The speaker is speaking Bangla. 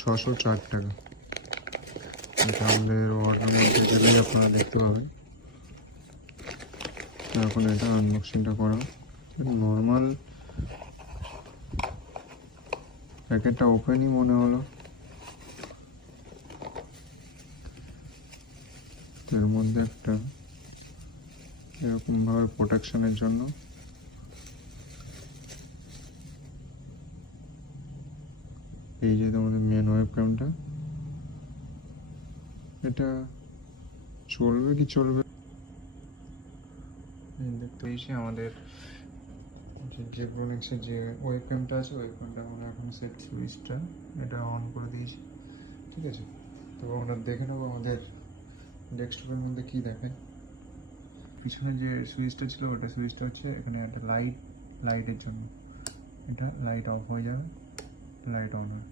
604 টাকা। এটা আমাদের অর্ডার মধ্যে গেলেই আপনারা দেখতে পাবেন। এখন এটা আনবক্সিংটা করা নর্মাল। প্যাকেটটা ওপেনই মনে হলো। এর মধ্যে একটা এরকমভাবে প্রোটেকশনের জন্য এই যে আমাদের মেন ওয়েবক্যামটা, এটা চলবে কি চলবে দেখতে পেয়েছি। আমাদের যে জেব্রোনিক্সের যে ওয়েবক্যামটা আছে, ওয়েবক্যামটা আমরা এখন সেট সুইচটা এটা অন করে দিয়েছি, ঠিক আছে। তো আমরা দেখে নেবো আমাদের ডেস্কটপের মধ্যে কী দেখায়। পিছনে যে সুইচটা ছিল ওটা সুইচটা হচ্ছে এখানে একটা লাইটের জন্য, এটা লাইট অফ হয়ে যাবে, লাইট অন হয়।